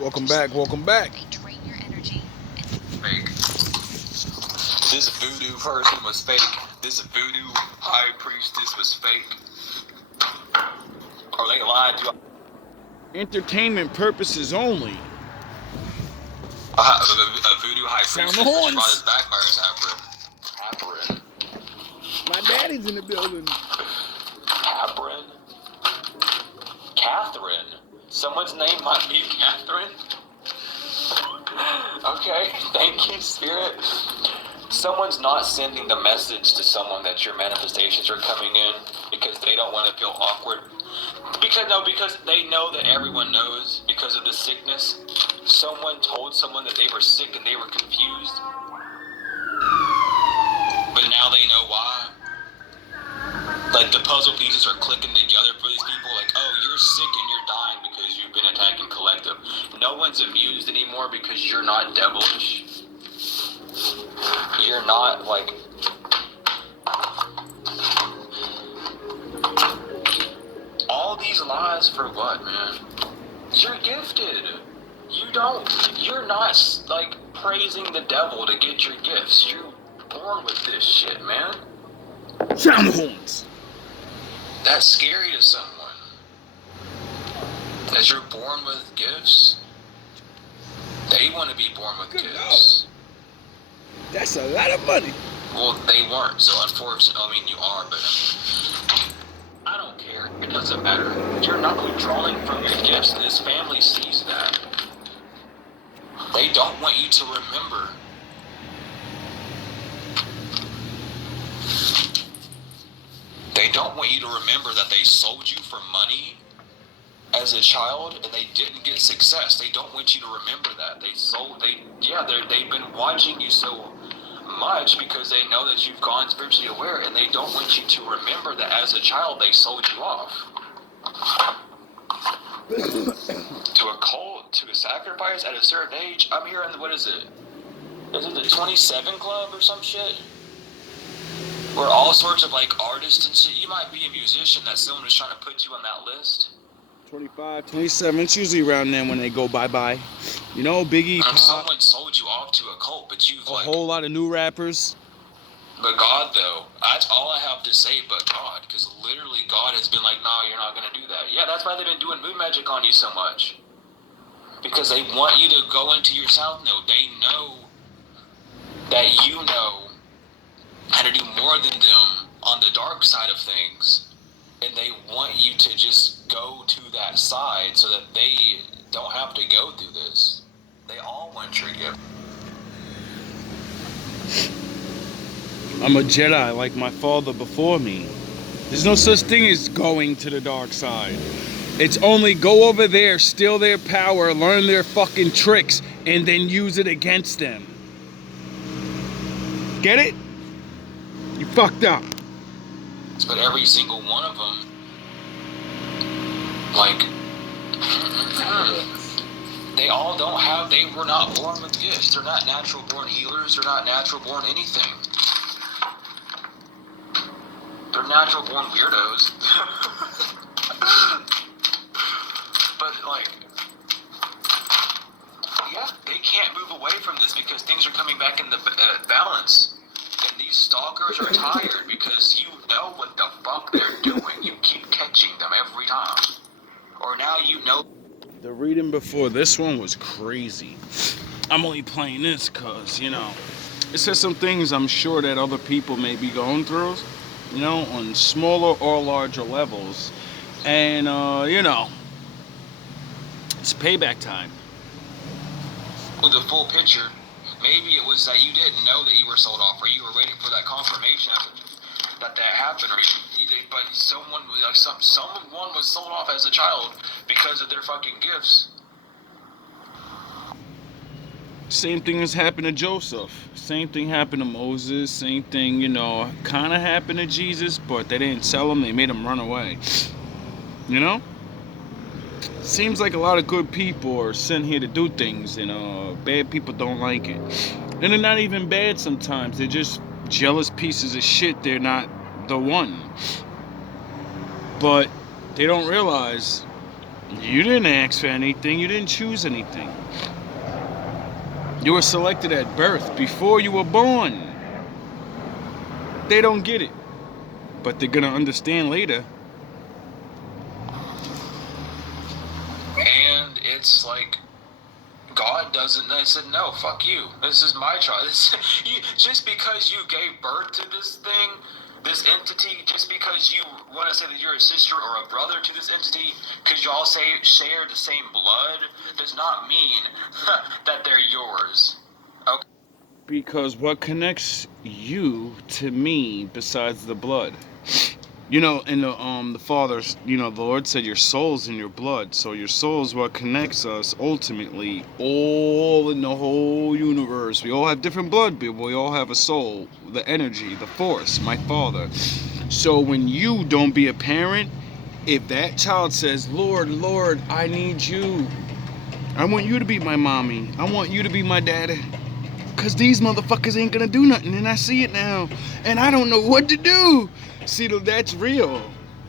Welcome back, welcome back. Drain your energy. Fake. This voodoo person was fake. This voodoo high priestess was fake. Or they lied to Entertainment purposes only. a voodoo high Sound priestess the horns. brought his backfires Haparin. My daddy's in the building. Haparin? Catherine? Someone's name might be Catherine? Okay, thank you, Spirit. Someone's not sending the message to someone that your manifestations are coming in because they don't want to feel awkward. Because they know that everyone knows because of the sickness. Someone told someone that they were sick and they were confused. But now they know why. Like the puzzle pieces are clicking together for these people. Like, oh, you're sick and you're dying because you've been attacking collective. No one's amused anymore because you're not devilish. You're not like... All these lies for what, man? You're gifted. You're not like praising the devil to get your gifts. You're born with this shit, man. Sound the horns. That's scary to someone. That you're born with gifts. They want to be born with gifts. That's a lot of money. Well, they weren't, so unfortunately, I mean, you are, but I don't care. It doesn't matter. You're not withdrawing from your gifts, and this family sees that. They don't want you to remember. They don't want you to remember that they sold you for money as a child and they didn't get success. They don't want you to remember that. They've been watching you so much because they know that you've gone spiritually aware, and they don't want you to remember that as a child they sold you off. To a cult, to a sacrifice at a certain age. I'm hearing, what is it? Is it the 27 Club or some shit? Where all sorts of like artists and shit. You might be a musician that someone is trying to put you on that list. 25, 27, it's usually around then when they go bye-bye. You know, Biggie, Pop, someone sold you off to a cult, but you've a whole lot of new rappers. But God, though, that's all I have to say, but God, because literally God has been like, no, you're not going to do that. Yeah, that's why they've been doing moon magic on you so much. Because they want you to go into your south node. They know that you know how to do more than them on the dark side of things. And they want you to just go to that side so that they don't have to go through this. They all want your gift. I'm a Jedi like my father before me. There's no such thing as going to the dark side. It's only go over there, steal their power, learn their fucking tricks, and then use it against them. Get it? You fucked up. But every single one of them, like, they all don't have, they were not born with gifts. They're not natural born healers. They're not natural born anything. They're natural born weirdos. But, like, yeah, they can't move away from this because things are coming back in the balance. And these stalkers are tired because you know what the fuck they're doing. You keep catching them every time. Or now you know. The reading before this one was crazy. I'm only playing this because, you know, it says some things I'm sure that other people may be going through, you know, on smaller or larger levels. And, you know, it's payback time. With the full picture, maybe it was that you didn't know that you were sold off, or you were waiting for that confirmation that happened, or but someone was sold off as a child because of their fucking gifts. Same thing has happened to Joseph. Same thing happened to Moses. Same thing, you know, kind of happened to Jesus, but they didn't sell him. They made him run away. You know? Seems like a lot of good people are sent here to do things, and bad people don't like it. And they're not even bad sometimes. They're just jealous pieces of shit. They're not the one. But they don't realize You didn't ask for anything. You didn't choose anything. You were selected at birth before you were born. They don't get it, but they're gonna understand later. And it's like God doesn't. I said, no, fuck you. This is my child. Just because you gave birth to this thing, this entity, just because you want to say that you're a sister or a brother to this entity, because y'all share the same blood, does not mean that they're yours. Okay. Because what connects you to me besides the blood? You know, in the Father's, you know, the Lord said your soul's in your blood. So your soul is what connects us ultimately, all in the whole universe. We all have different blood, but we all have a soul, the energy, the force, my Father. So when you don't be a parent, if that child says, Lord, Lord, I need you. I want you to be my mommy. I want you to be my daddy. Because these motherfuckers ain't gonna do nothing, and I see it now. And I don't know what to do. See, that's real.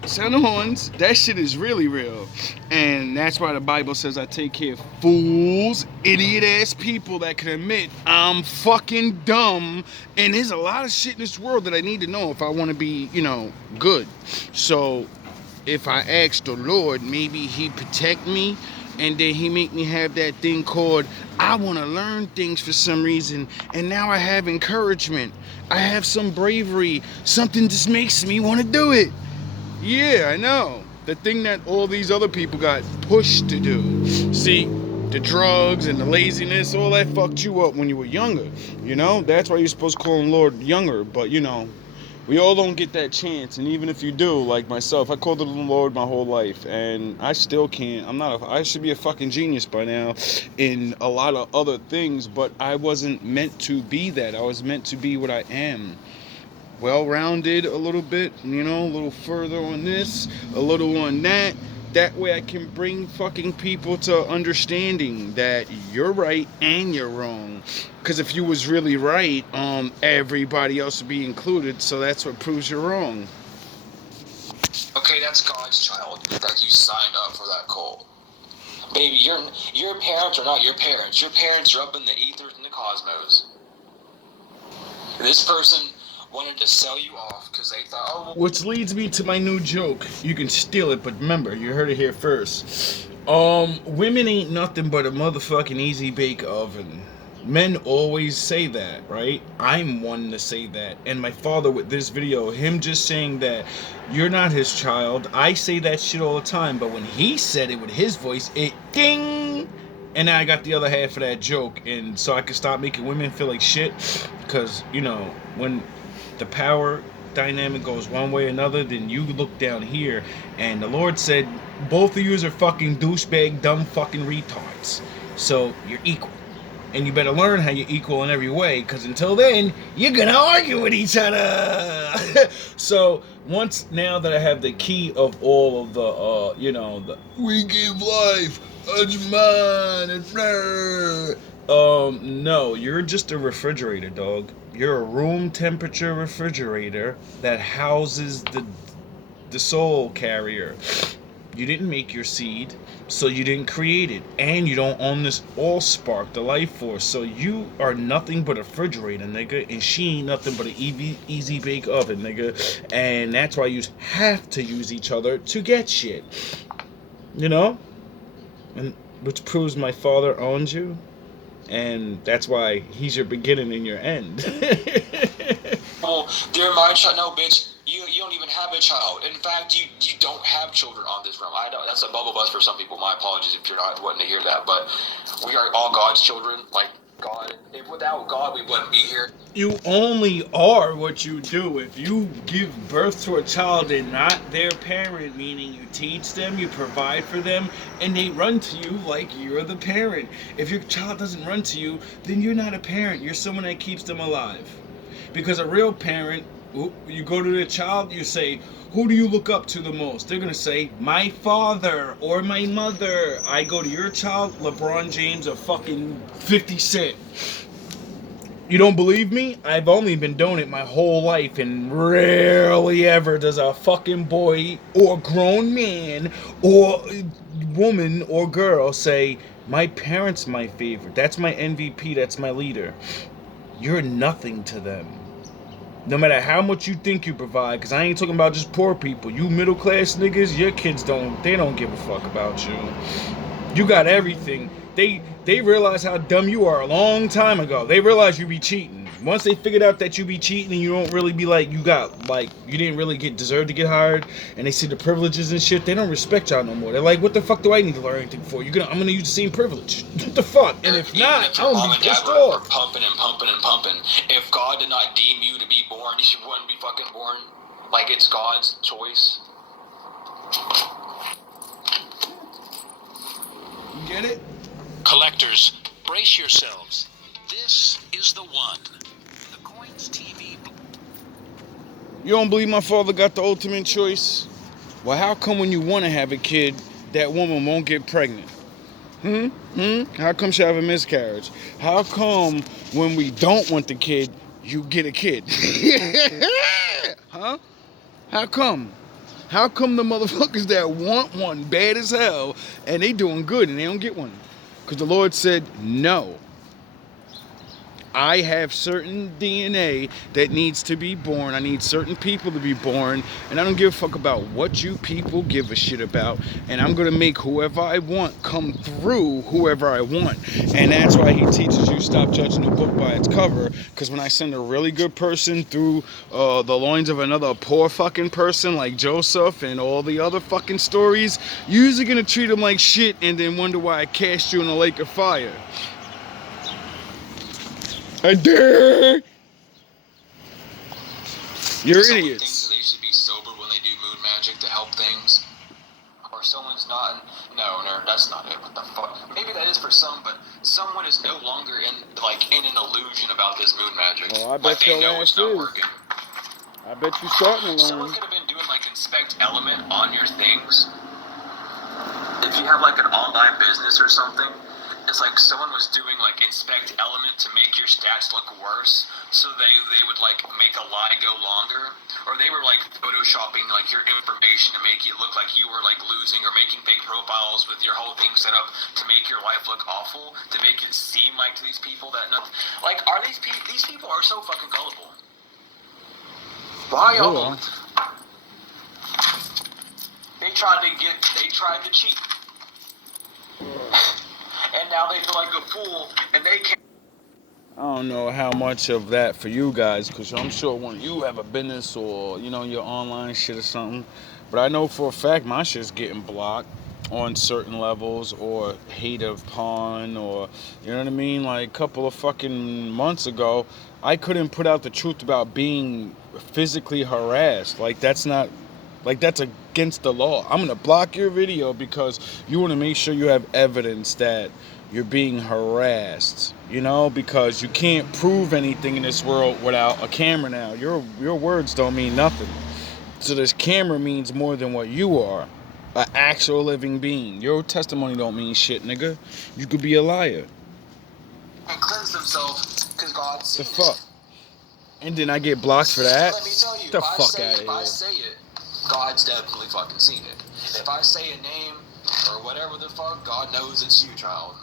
Sound the horns. That shit is really real. And that's why the Bible says I take care of fools, idiot-ass people that can admit I'm fucking dumb. And there's a lot of shit in this world that I need to know if I want to be, you know, good. So if I ask the Lord, maybe he protect me. And then he make me have that thing called, I want to learn things for some reason. And now I have encouragement. I have some bravery. Something just makes me want to do it. Yeah, I know. The thing that all these other people got pushed to do. See, the drugs and the laziness, all that fucked you up when you were younger. You know, that's why you're supposed to call him Lord younger. But, you know, we all don't get that chance, and even if you do, like myself, I called it the Lord my whole life, and I still can't. I should be a fucking genius by now in a lot of other things, but I wasn't meant to be that. I was meant to be what I am. Well-rounded a little bit, you know, a little further on this, a little on that. That way I can bring fucking people to understanding that you're right and you're wrong. Because if you was really right, everybody else would be included, so that's what proves you're wrong. Okay, that's God's child that you signed up for that cult. Baby, your parents are not your parents. Your parents are up in the ethers and the cosmos. This person wanted to sell you off because they thought, oh... Which leads me to my new joke. You can steal it, but remember, you heard it here first. Women ain't nothing but a motherfucking easy bake oven. Men always say that, right? I'm one to say that. And my father with this video, him just saying that you're not his child. I say that shit all the time, but when he said it with his voice, it ding! And then I got the other half of that joke, and so I could stop making women feel like shit. Because, you know, when the power dynamic goes one way or another, then you look down here, and the Lord said, both of you are fucking douchebag, dumb fucking retards. So, you're equal. And you better learn how you're equal in every way, because until then, you're gonna argue with each other. So, now that I have the key of all of the, you know, the we give life, it's mine, it's rare. No, you're just a refrigerator, dog. You're a room temperature refrigerator that houses the soul carrier. You didn't make your seed, so you didn't create it. And you don't own this all-spark, the life force. So you are nothing but a refrigerator, nigga. And she ain't nothing but an easy bake oven, nigga. And that's why you have to use each other to get shit. You know? And which proves my father owns you. And that's why he's your beginning and your end. Well, they're my child. No, bitch. You don't even have a child. In fact, you don't have children on this realm. I know that's a bubble buzz for some people. My apologies if you're not wanting to hear that. But we are all God's children. Like God. If without God, we wouldn't be here. You only are what you do. If you give birth to a child and not their parent, meaning you teach them, you provide for them, and they run to you like you're the parent. If your child doesn't run to you, then you're not a parent. You're someone that keeps them alive. Because a real parent, you go to their child, you say, who do you look up to the most? They're going to say, my father or my mother. I go to your child, LeBron James or fucking 50 Cent. You don't believe me? I've only been doing it my whole life, and rarely ever does a fucking boy or grown man or woman or girl say, my parents my favorite. That's my MVP. That's my leader. You're nothing to them. No matter how much you think you provide, because I ain't talking about just poor people. You middle class niggas, your kids don't give a fuck about you. You got everything. They realize how dumb you are a long time ago. They realize you be cheating. Once they figured out that you be cheating and you don't really be like, you didn't really deserve to get hired, and they see the privileges and shit, they don't respect y'all no more. They're like, what the fuck do I need to learn anything for? I'm gonna use the same privilege. What the fuck? And if not, I'm gonna be pissed off. Pumping and pumping and pumping. If God did not deem you to be born, you wouldn't be fucking born. Like it's God's choice. You get it? Collectors, brace yourselves. This is the one. The Coins TV. You don't believe my father got the ultimate choice? Well, how come when you want to have a kid, that woman won't get pregnant? How come she have a miscarriage? How come when we don't want the kid, you get a kid? Huh? How come? How come the motherfuckers that want one bad as hell and they doing good and they don't get one? Because the Lord said, no. I have certain DNA that needs to be born. I need certain people to be born. And I don't give a fuck about what you people give a shit about. And I'm going to make whoever I want come through whoever I want. And that's why he teaches you stop judging a book by its cover. Because when I send a really good person through the loins of another poor fucking person like Joseph and all the other fucking stories, you're usually going to treat them like shit and then wonder why I cast you in a lake of fire. I dare. You're Someone idiots. thinks that they should be sober when they do moon magic to help things. Or someone's not. No, that's not it. What the fuck? Maybe that is for some, but someone is no longer in an illusion about this moon magic. Well, I bet like they your know ass it's not is. working. I bet you starting to Someone learn. could have been doing inspect element on your things. If you have an online business or something, it's like someone was doing inspect element to make your stats look worse, so they would make a lie go longer, or they were photoshopping your information to make it look like you were losing, or making fake profiles with your whole thing set up to make your life look awful, to make it seem like to these people that nothing are these people are so fucking gullible. Why y'all? They tried to cheat. And now they feel like a fool, and they can't. I don't know how much of that for you guys, because I'm sure when you have a business or, your online shit or something. But I know for a fact my shit's getting blocked on certain levels, or hate upon, or, you know what I mean? A couple of fucking months ago, I couldn't put out the truth about being physically harassed. That's against the law. I'm going to block your video because you want to make sure you have evidence that you're being harassed, because you can't prove anything in this world without a camera now. Your words don't mean nothing. So this camera means more than what you are, an actual living being. Your testimony don't mean shit, nigga. You could be a liar. And cleanse themselves because God sees The fuck? And then I get blocked for that? Let me tell you, Get the fuck out of here. If I say it, God's definitely fucking seen it. If I say a name or whatever the fuck, God knows it's you, child.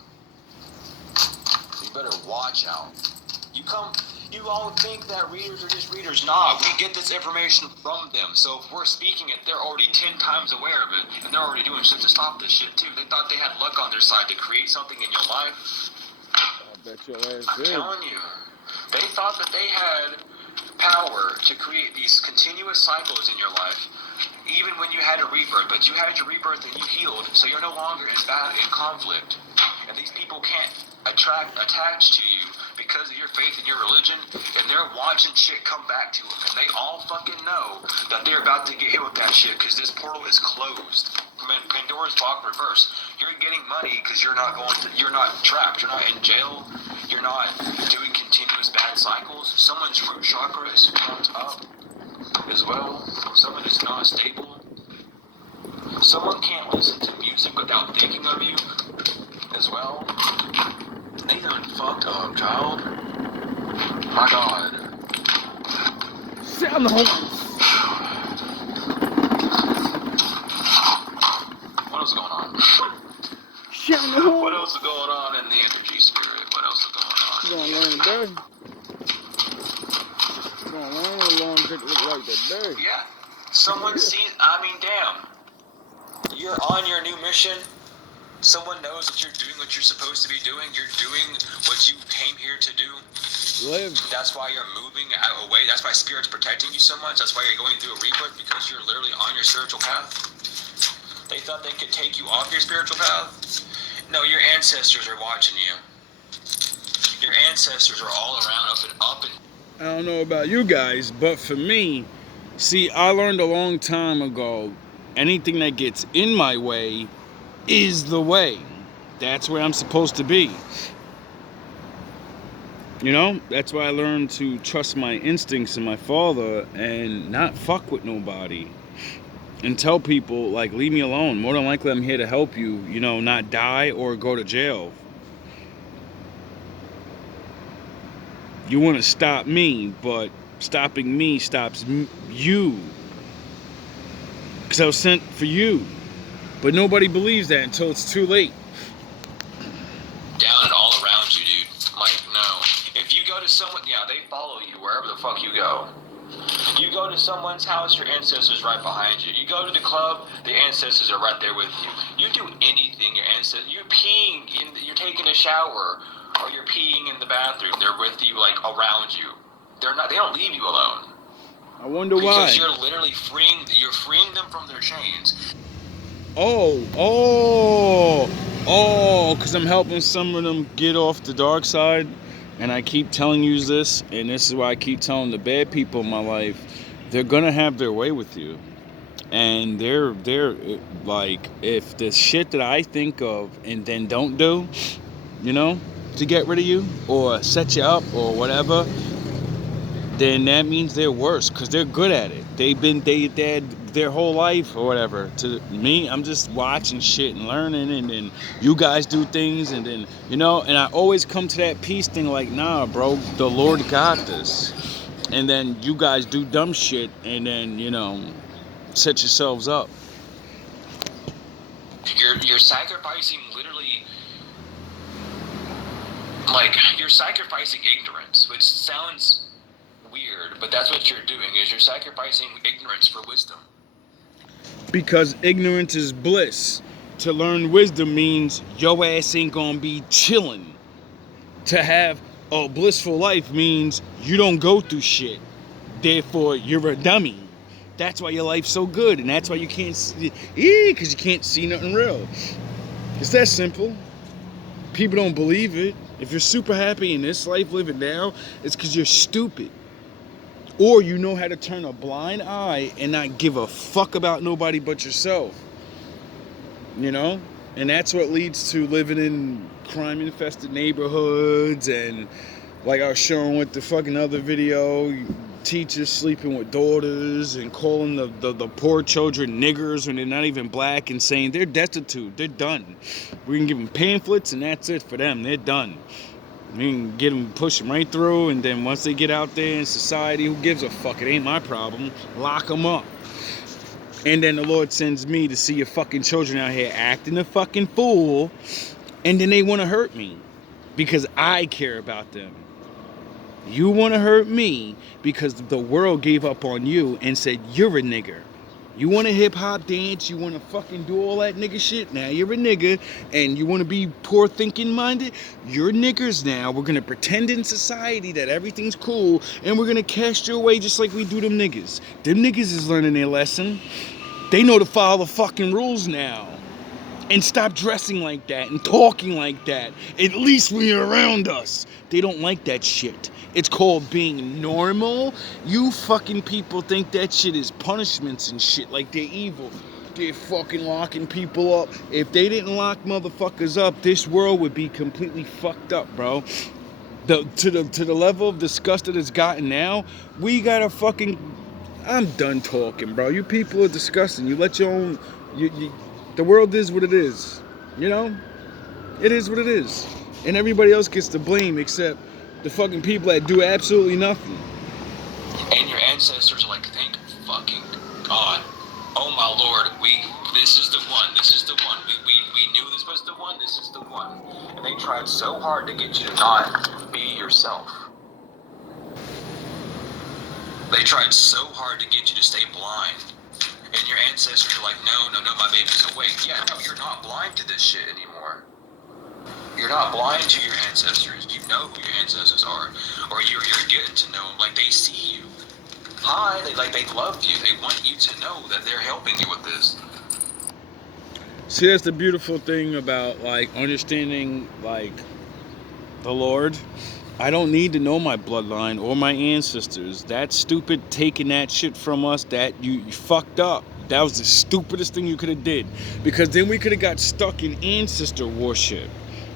You better watch out. You all think that readers are just readers. Nah, we get this information from them. So if we're speaking it, they're already 10 times aware of it, and they're already doing shit to stop this shit too. They thought they had luck on their side to create something in your life. I bet your ass I'm did. telling you, they thought that they had power to create these continuous cycles in your life, even when you had a rebirth. But you had your rebirth and you healed, so you're no longer in conflict. And these people can't attach to you because of your faith and your religion, and they're watching shit come back to them, and they all fucking know that they're about to get hit with that shit because this portal is closed. Pandora's box reverse. You're getting money because you're not trapped, you're not in jail, you're not doing continuous bad cycles. Someone's root chakra is fucked up as well. Someone is not stable. Someone can't listen to music without thinking of you as well. They done fucked up, child. My God. Sound the horns. What else is going on? Sound the horns. What else is going on in the energy spirit? What else is going on? You gonna learn today. You gonna learn a long dick look like that day. Yeah. Someone sees, I mean, damn. You're on your new mission. Someone knows that you're doing what you're supposed to be doing. You're doing what you came here to do. Live. That's why you're moving away. That's why Spirit's protecting you so much. That's why you're going through a rebirth, because you're literally on your spiritual path. They thought they could take you off your spiritual path. No, your ancestors are watching you. Your ancestors are all around, up and. I don't know about you guys, but for me, see, I learned a long time ago, anything that gets in my way is the way. That's where I'm supposed to be. You know, that's why I learned to trust my instincts and my father and not fuck with nobody. And tell people, like, leave me alone. More than likely, I'm here to help you, you know, not die or go to jail. You want to stop me, but stopping me stops you. Because I was sent for you. But nobody believes that until it's too late. Down and all around you, dude. Like, no. If you go to someone, yeah, they follow you wherever the fuck you go. You go to someone's house, your ancestors right behind you. You go to the club, the ancestors are right there with you. You do anything, your ancestors, you're peeing, you're taking a shower, or you're peeing in the bathroom, they're with you, like, around you. They don't leave you alone. I wonder why. Because you're literally freeing them from their chains. Because I'm helping some of them get off the dark side. And I keep telling you this, and this is why I keep telling the bad people in my life, they're gonna have their way with you. And they're like, if the shit that I think of and then don't do, you know, to get rid of you or set you up or whatever, then that means they're worse, because they're good at it. They had their whole life or whatever. To me, I'm just watching shit and learning, and then you guys do things, and then, you know, and I always come to that peace thing like, nah, bro, the Lord got this. And then you guys do dumb shit, and then, you know, set yourselves up. You're sacrificing literally, like, you're sacrificing ignorance, which sounds weird, but that's what you're doing, is you're sacrificing ignorance for wisdom. Because ignorance is bliss. To learn wisdom means your ass ain't gonna be chilling. To have a blissful life means you don't go through shit. Therefore, you're a dummy. That's why your life's so good, and that's why you can't see, because you can't see nothing real. It's that simple. People don't believe it. If you're super happy in this life living now, it's because you're stupid. Or you know how to turn a blind eye and not give a fuck about nobody but yourself. You know? And that's what leads to living in crime-infested neighborhoods, and like I was showing with the fucking other video, teachers sleeping with daughters and calling the poor children niggers when they're not even black, and saying they're destitute, they're done. We can give them pamphlets and that's it for them, they're done. We can get them, push them right through, and then once they get out there in society, who gives a fuck? It ain't my problem. Lock them up. And then the Lord sends me to see your fucking children out here acting a fucking fool, and then they want to hurt me because I care about them. You want to hurt me because the world gave up on you and said you're a nigger. You want to hip-hop dance, you want to fucking do all that nigga shit, now you're a nigga, and you want to be poor thinking minded, you're niggers now. We're going to pretend in society that everything's cool, and we're going to cast you away just like we do them niggas. Them niggas is learning their lesson. They know to follow the fucking rules now. And stop dressing like that and talking like that, at least when you're around us. They don't like that shit. It's called being normal. You fucking people think that shit is punishments and shit, like they're evil. They're fucking locking people up. If they didn't lock motherfuckers up, this world would be completely fucked up, bro. To the level of disgust that it's gotten now, we gotta fucking... I'm done talking, bro. You people are disgusting. You let your own... The world is what it is, you know? It is what it is. And everybody else gets to blame except The fucking people that do absolutely nothing. And your ancestors are like, thank fucking God. Oh my Lord, this is the one. This is the one. We knew this was the one. This is the one. And they tried so hard to get you to not be yourself. They tried so hard to get you to stay blind. And your ancestors are like, no, my baby's awake. Yeah, no, you're not blind to this shit anymore. You're not blind to your ancestors. You know who your ancestors are. Or you're getting to know them. Like, they see you. Hi, they love you. They want you to know that they're helping you with this. See, that's the beautiful thing about, like, understanding, like, the Lord. I don't need to know my bloodline or my ancestors. That stupid taking that shit from us, that you fucked up. That was the stupidest thing you could have did. Because then we could have got stuck in ancestor worship,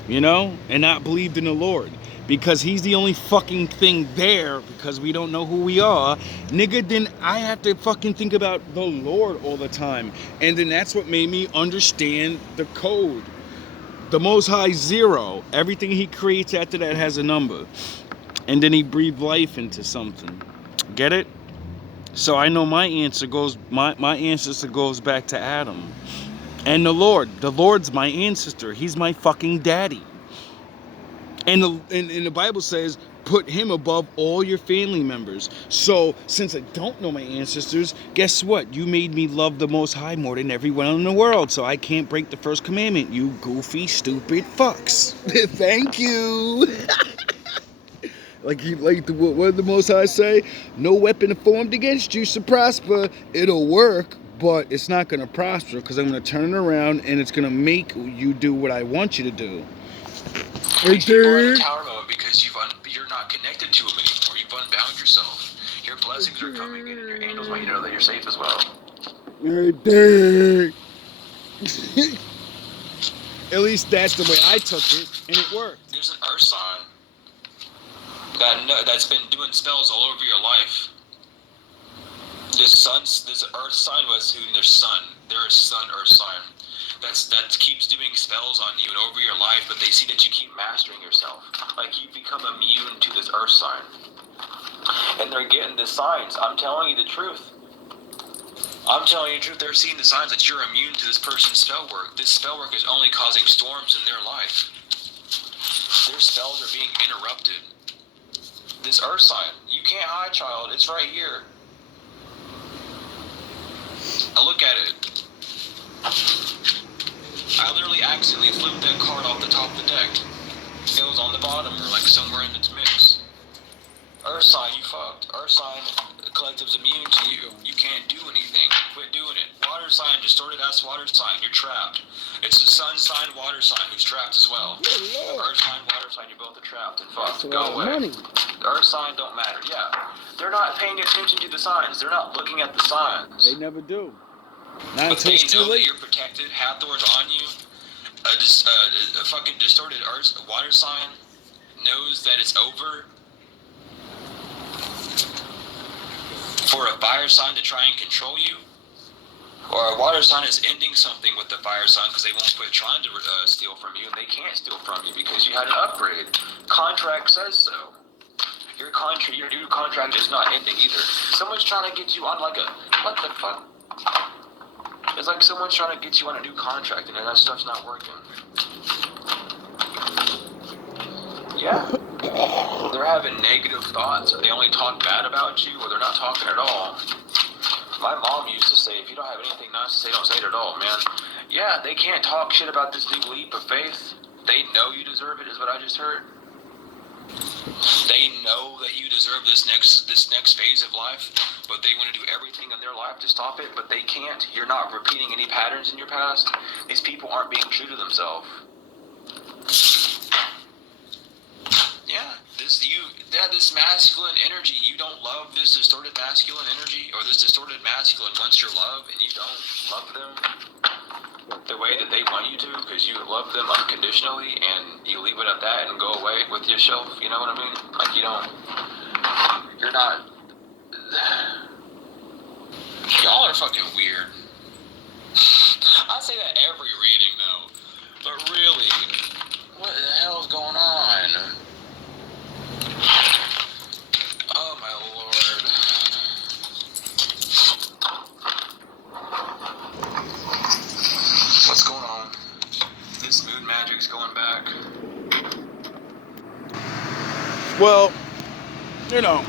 you know? And not believed in the Lord. Because he's the only fucking thing there, because we don't know who we are. Nigga, then I have to fucking think about the Lord all the time. And then that's what made me understand the code. The Most High 0. Everything he creates after that has a number. And then he breathed life into something. Get it? So I know my ancestor goes back to Adam. And the Lord. The Lord's my ancestor. He's my fucking daddy. And the Bible says, put him above all your family members. So, since I don't know my ancestors, guess what? You made me love the Most High more than everyone in the world, so I can't break the first commandment, you goofy, stupid fucks. Thank you. What did the Most High say? No weapon formed against you shall prosper. It'll work, but it's not going to prosper, because I'm going to turn it around, and it's going to make you do what I want you to do. These people are in tower mode because you're not connected to them anymore. You've unbound yourself. Your blessings are coming in, and your angels want you to know that you're safe as well. At least that's the way I took it, and it worked. There's an earth sign that's been doing spells all over your life. This earth sign was who their sun. They're a sun earth sign. That keeps doing spells on you and over your life, but they see that you keep mastering yourself. Like, you become immune to this earth sign. And they're getting the signs. I'm telling you the truth. They're seeing the signs that you're immune to this person's spell work. This spell work is only causing storms in their life. Their spells are being interrupted. This earth sign, you can't hide, child. It's right here. Now look at it. I literally accidentally flipped that card off the top of the deck. It was on the bottom, or like somewhere in its mix. Earth sign, you fucked. Earth sign, the collective's immune to you. You can't do anything. Quit doing it. Water sign, distorted ass water sign, you're trapped. It's the sun sign, water sign, who's trapped as well. Earth sign, water sign, you both are trapped and fucked. Go away. Earth sign don't matter. Yeah. They're not paying attention to the signs. They're not looking at the signs. They never do. But they know that you're protected. Hathor's on you. A fucking distorted water sign knows that it's over. For a fire sign to try and control you, or a water sign is ending something with the fire sign because they won't quit trying to steal from you, and they can't steal from you because you had an upgrade. Contract says so. Your new contract is not ending either. Someone's trying to get you on what the fuck? It's like someone's trying to get you on a new contract, and that stuff's not working. Yeah. They're having negative thoughts, or they only talk bad about you, or they're not talking at all. My mom used to say, if you don't have anything nice to say, don't say it at all, man. Yeah, they can't talk shit about this new leap of faith. They know you deserve it, is what I just heard. They know that you deserve this next phase of life, but they want to do everything in their life to stop it, but they can't. You're not repeating any patterns in your past. These people aren't being true to themselves. Yeah, this masculine energy, you don't love this distorted masculine energy, or this distorted masculine wants your love, and you don't love them the way that they want you to, because you love them unconditionally, and you leave it at that and go away with yourself, you know what I mean? Like, you're not, y'all are fucking weird. I say that every reading, though, but really, what the hell is going on? Well, you know,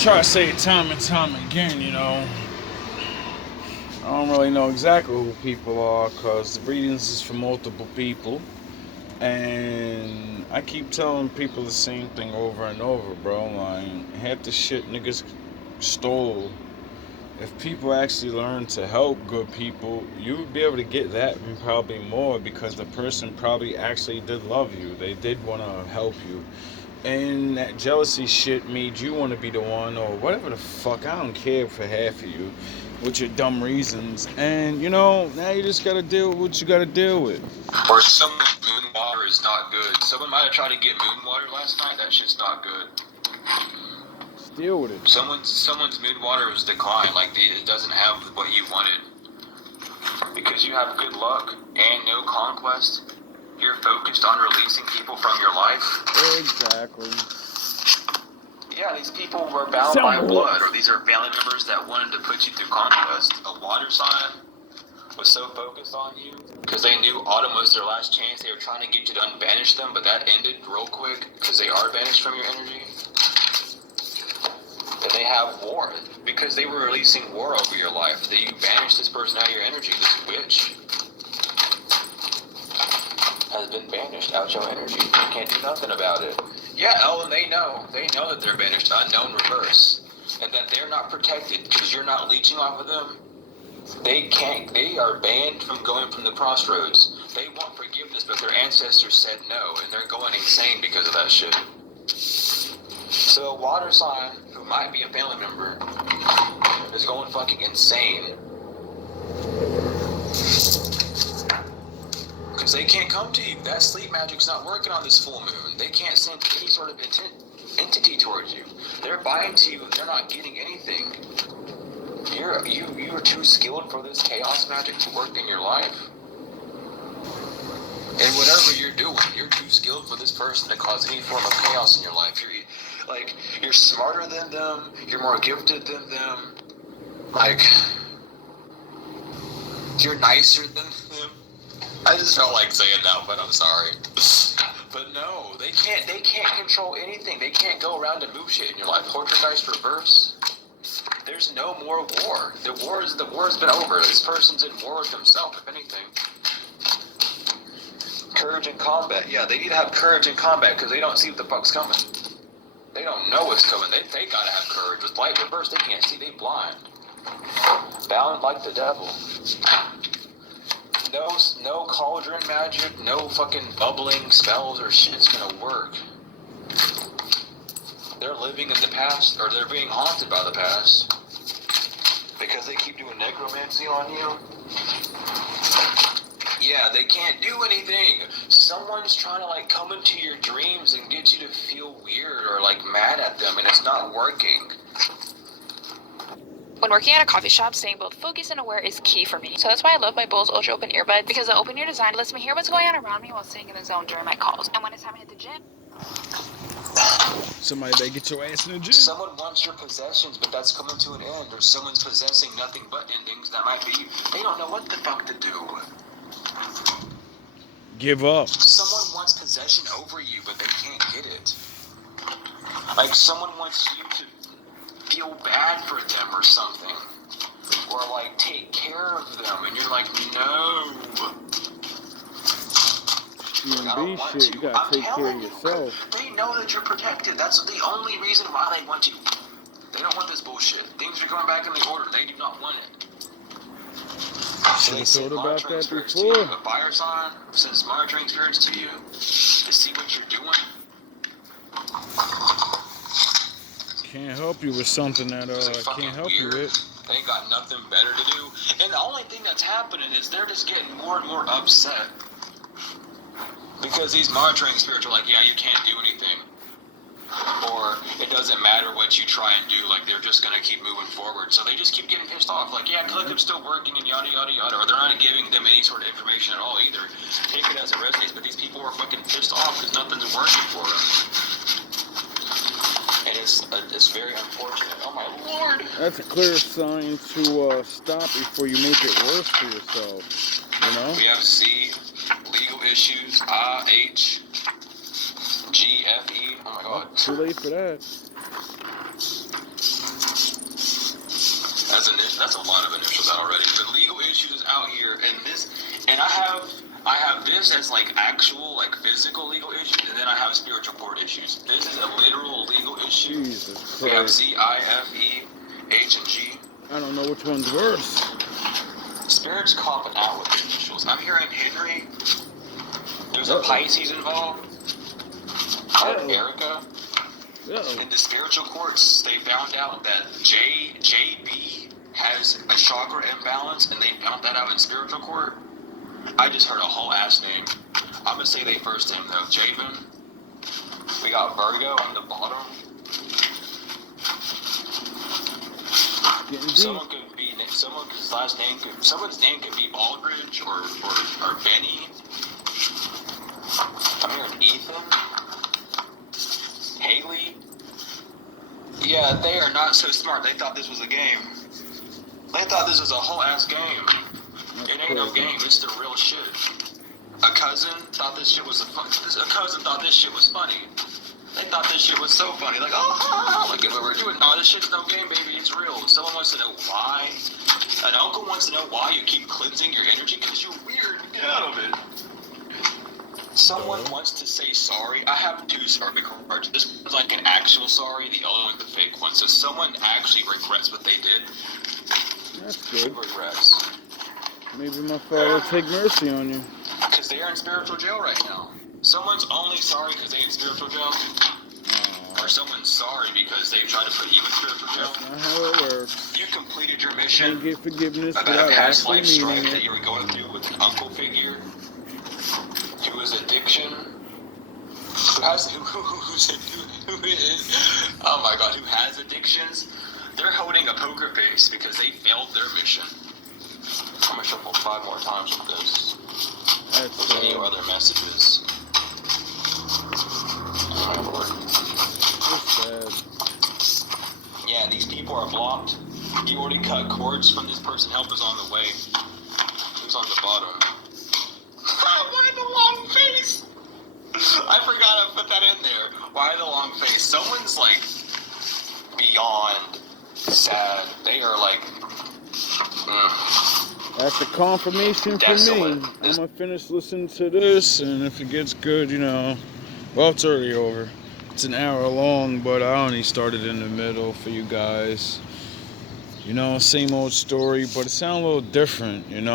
try to say it time and time again, you know. I don't really know exactly who people are because the readings is for multiple people. And I keep telling people the same thing over and over, bro. Like, half the shit niggas stole. If people actually learn to help good people, you would be able to get that and probably more because the person probably actually did love you. They did want to help you. And that jealousy shit made you want to be the one or whatever the fuck. I don't care for half of you with your dumb reasons. And, you know, now you just got to deal with what you got to deal with. Or someone's moon water is not good. Someone might have tried to get moon water last night. That shit's not good. Deal with it. Someone's moon water is declined. Like, it doesn't have what you wanted. Because you have good luck and no conquest. You're focused on releasing people from your life. Exactly. Yeah, these people were bound by blood, or these are family members that wanted to put you through conquest. A water sign was so focused on you because they knew autumn was their last chance. They were trying to get you to unbanish them, but that ended real quick because they are banished from your energy. And they have war because they were releasing war over your life. That you banished this person out of your energy. This witch has been banished out your energy. You can't do nothing about it. Yeah, Ellen, they know. They know that they're banished, unknown reverse. And that they're not protected because you're not leeching off of them. They are banned from going from the crossroads. They want forgiveness, but their ancestors said no, and they're going insane because of that shit. So a water sign, who might be a family member, is going fucking insane. Because they can't come to you. That sleep magic's not working on this full moon. They can't send any sort of entity towards you. They're buying to you. They're not getting anything. You are too skilled for this chaos magic to work in your life. And whatever you're doing, you're too skilled for this person to cause any form of chaos in your life. You're smarter than them. You're more gifted than them. Like, you're nicer than them. I just felt like saying that, but I'm sorry. But no, they can't control anything. They can't go around and move shit in your life. Poltergeist reverse. There's no more war. The war's been over. This person's in war with himself, if anything. Courage in combat. Yeah, they need to have courage in combat because they don't see what the fuck's coming. They don't know what's coming. They gotta have courage. With light reverse, they can't see. They blind. Bound like the devil. No cauldron magic, no fucking bubbling spells or shit's gonna work. They're living in the past, or they're being haunted by the past. Because they keep doing necromancy on you. Yeah, they can't do anything. Someone's trying to like come into your dreams and get you to feel weird or like mad at them, and it's not working. When working at a coffee shop, staying both focused and aware is key for me. So that's why I love my Bose Ultra Open earbuds, because the open ear design lets me hear what's going on around me while staying in the zone during my calls. And when it's time to hit the gym, somebody better get your ass in the gym. Someone wants your possessions, but that's coming to an end. Or someone's possessing nothing but endings. That might be. They don't know what the fuck to do. Give up. Someone wants possession over you, but they can't get it. Like someone wants you to feel bad for them or something. Or like take care of them, and you're like, no. GMB shit, you gotta take care of yourself. They know that you're protected. That's the only reason why they want you. They don't want this bullshit. Things are going back in the order. They do not want it. So they thought about that before. To you, a fire sign sends monitoring spirits to you to see what you're doing. Can't help you with something that can't help you with. They ain't got nothing better to do. And the only thing that's happening is they're just getting more and more upset. Because these monitoring spirits are like, yeah, you can't do anything. Or it doesn't matter what you try and do, like they're just gonna keep moving forward. So they just keep getting pissed off, like, yeah, Collective's still working and yada yada yada. Or they're not giving them any sort of information at all either. Take it as it resonates, but these people are fucking pissed off because nothing's working for them. And it's very unfortunate. Oh my lord! That's a clear sign to stop before you make it worse for yourself. You know? We have C, legal issues, I, H, G, F-E. Oh my god. Too late for that. That's a lot of initials out already. The legal issues is out here, and I have this as like actual, like physical legal issues, and then I have spiritual court issues. This is a literal legal issue. Jesus We have Christ. C, I, F, E, H, and G. I don't know which one's worse. Spirit's copping out with the initials. I'm hearing Henry. There's a Pisces involved. Erica. In the spiritual courts, they found out that JB has a chakra imbalance, and they found that out in spiritual court. I just heard a whole ass name. I'm gonna say they first name though. Javen. We got Virgo on the bottom. Someone could be someone's last name could someone's name could be Aldridge or Benny. I'm hearing Ethan. Haley. Yeah, they are not so smart. They thought this was a game. They thought this was a whole ass game. It ain't no game. It's the real shit. A cousin thought this shit was a cousin thought this shit was funny. They thought this shit was so funny. Like, oh, look at what we're doing. Oh, this shit's no game, baby. It's real. Someone wants to know why. An uncle wants to know why you keep cleansing your energy because you're weird. Get out of it. Someone wants to say sorry. I have two sorry cards. This one's like an actual sorry. The other one's the fake one. So someone actually regrets what they did. That's good. Regrets. Maybe my father will take mercy on you. Because they are in spiritual jail right now. Someone's only sorry because they're in spiritual jail. Or someone's sorry because they tried to put you in spiritual jail. That's not how it works. You completed your You mission can't get forgiveness about without a past actually life strife meaning that it. you were going through with an uncle figure who is addiction. Oh my god, who has addictions? They're holding a poker face because they failed their mission. I'm gonna shuffle 5 more times with this. That's Any other messages? Oh my lord. sad. Yeah, these people are blocked. You already cut cords from this person. Help is on the way. Who's on the bottom? Why the long face? I forgot I put that in there. Why the long face? Someone's like beyond sad. They are like. That's a confirmation Desolate. for me. I'm gonna finish listening to this, and if it gets good, well, it's already over. It's an hour long, but I only started in the middle for you guys. Same old story, but it sounded a little different, and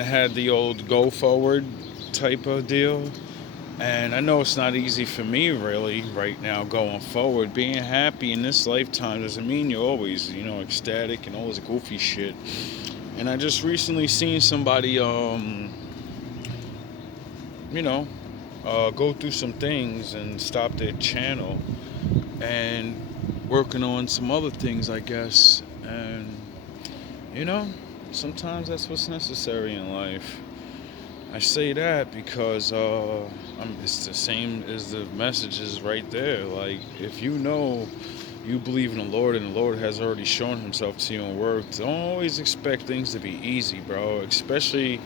it had the old go forward type of deal. And I know it's not easy for me really right now going forward. Being happy in this lifetime doesn't mean you're always, ecstatic and all this goofy shit. And I just recently seen somebody, go through some things and stop their channel and working on some other things, I guess. And, sometimes that's what's necessary in life. I say that because it's the same as the messages right there. Like, if you believe in the Lord and the Lord has already shown himself to you in work, don't always expect things to be easy, bro. Especially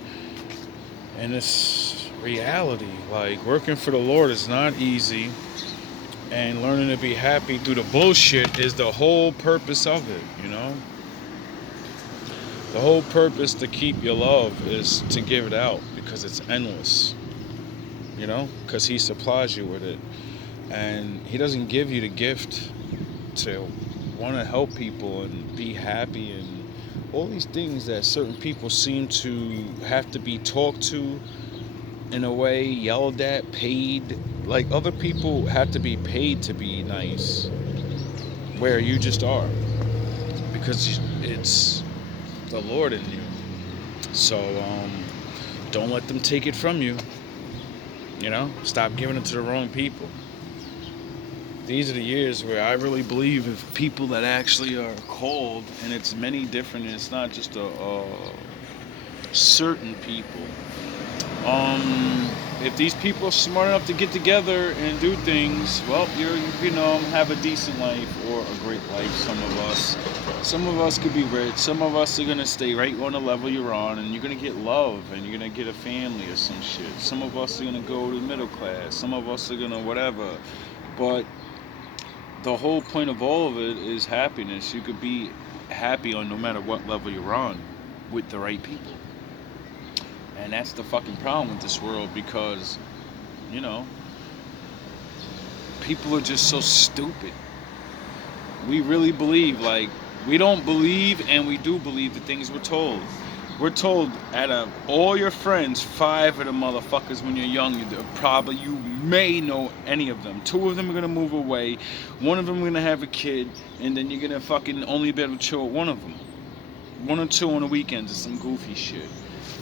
in this reality. Like, working for the Lord is not easy. And learning to be happy through the bullshit is the whole purpose of it, The whole purpose to keep your love is to give it out because it's endless, because he supplies you with it. And he doesn't give you the gift to want to help people and be happy and all these things that certain people seem to have to be talked to in a way, yelled at, paid. Like, other people have to be paid to be nice, where you just are, because it's the Lord in you. So don't let them take it from you. Stop giving it to the wrong people. These are the years where I really believe if people that actually are called, and it's many different, it's not just a certain people. if these people are smart enough to get together and do things, well, have a decent life or a great life. Some of us could be rich. Some of us are gonna stay right on the level you're on, and you're gonna get love, and you're gonna get a family or some shit. Some of us are gonna go to the middle class. Some of us are gonna whatever. But the whole point of all of it is happiness. You could be happy on no matter what level you're on with the right people. And that's the fucking problem with this world, because, people are just so stupid. We really believe, we don't believe and we do believe the things we're told. We're told out of all your friends, 5 of the motherfuckers when you're young, you may know any of them. 2 of them are going to move away. 1 of them going to have a kid, and then you're going to fucking only be able to chill with 1 of them. 1 or 2 on the weekends or some goofy shit.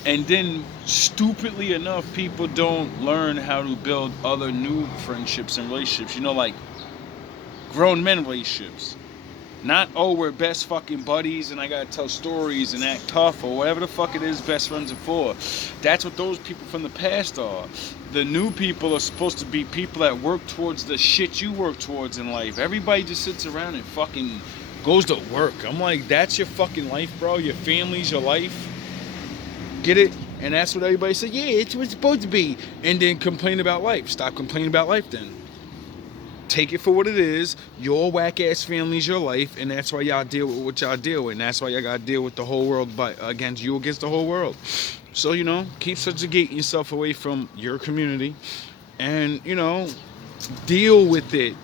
And then, stupidly enough, people don't learn how to build other new friendships and relationships. Like grown men relationships. Not, we're best fucking buddies and I gotta tell stories and act tough or whatever the fuck it is best friends are for. That's what those people from the past are. The new people are supposed to be people that work towards the shit you work towards in life. Everybody just sits around and fucking goes to work. I'm like, that's your fucking life, bro? Your family's your life? Get it? And that's what everybody said, yeah, it's what it's supposed to be. And then complain about life. Stop complaining about life then. Take it for what it is. Your whack-ass family's your life, and that's why y'all deal with what y'all deal with. And that's why y'all gotta deal with the whole world against the whole world. So, keep subjugating yourself away from your community and, deal with it.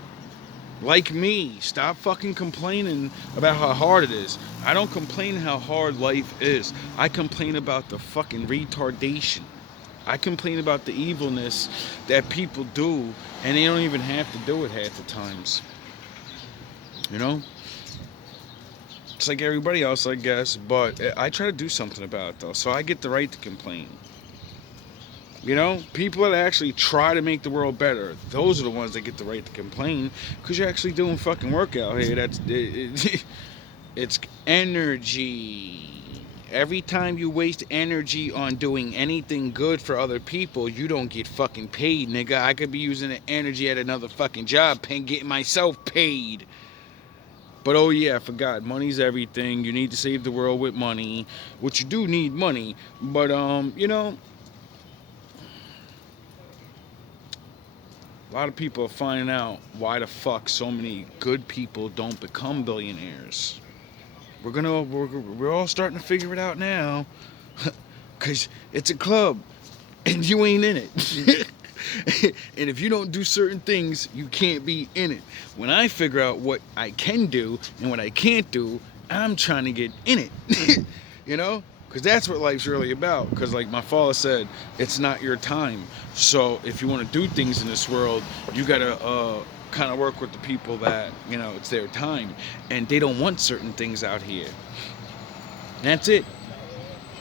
Like me, stop fucking complaining about how hard it is. I don't complain how hard life is. I complain about the fucking retardation. I complain about the evilness that people do, and they don't even have to do it half the times. It's like everybody else, I guess, but I try to do something about it, though, so I get the right to complain. People that actually try to make the world better, those are the ones that get the right to complain, because you're actually doing fucking work out here. It's energy. Every time you waste energy on doing anything good for other people, you don't get fucking paid, nigga. I could be using the energy at another fucking job, getting myself paid. But oh yeah, I forgot, money's everything. You need to save the world with money, which you do need money, but a lot of people are finding out why the fuck so many good people don't become billionaires. We're all starting to figure it out now, cause it's a club, and you ain't in it. And if you don't do certain things, you can't be in it. When I figure out what I can do and what I can't do, I'm trying to get in it. Because that's what life's really about. Because like my father said, it's not your time. So if you want to do things in this world, you got to kind of work with the people that, it's their time. And they don't want certain things out here. That's it.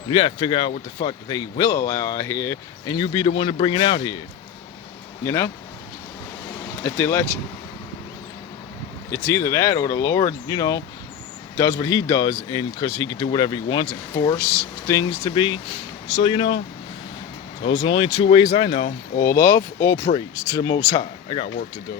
You got to figure out what the fuck they will allow out here, and you be the one to bring it out here. If they let you. It's either that or the Lord, does what he does, and because he can do whatever he wants and force things to be. So, those are the only 2 ways I know. All love, all praise to the Most High. I got work to do.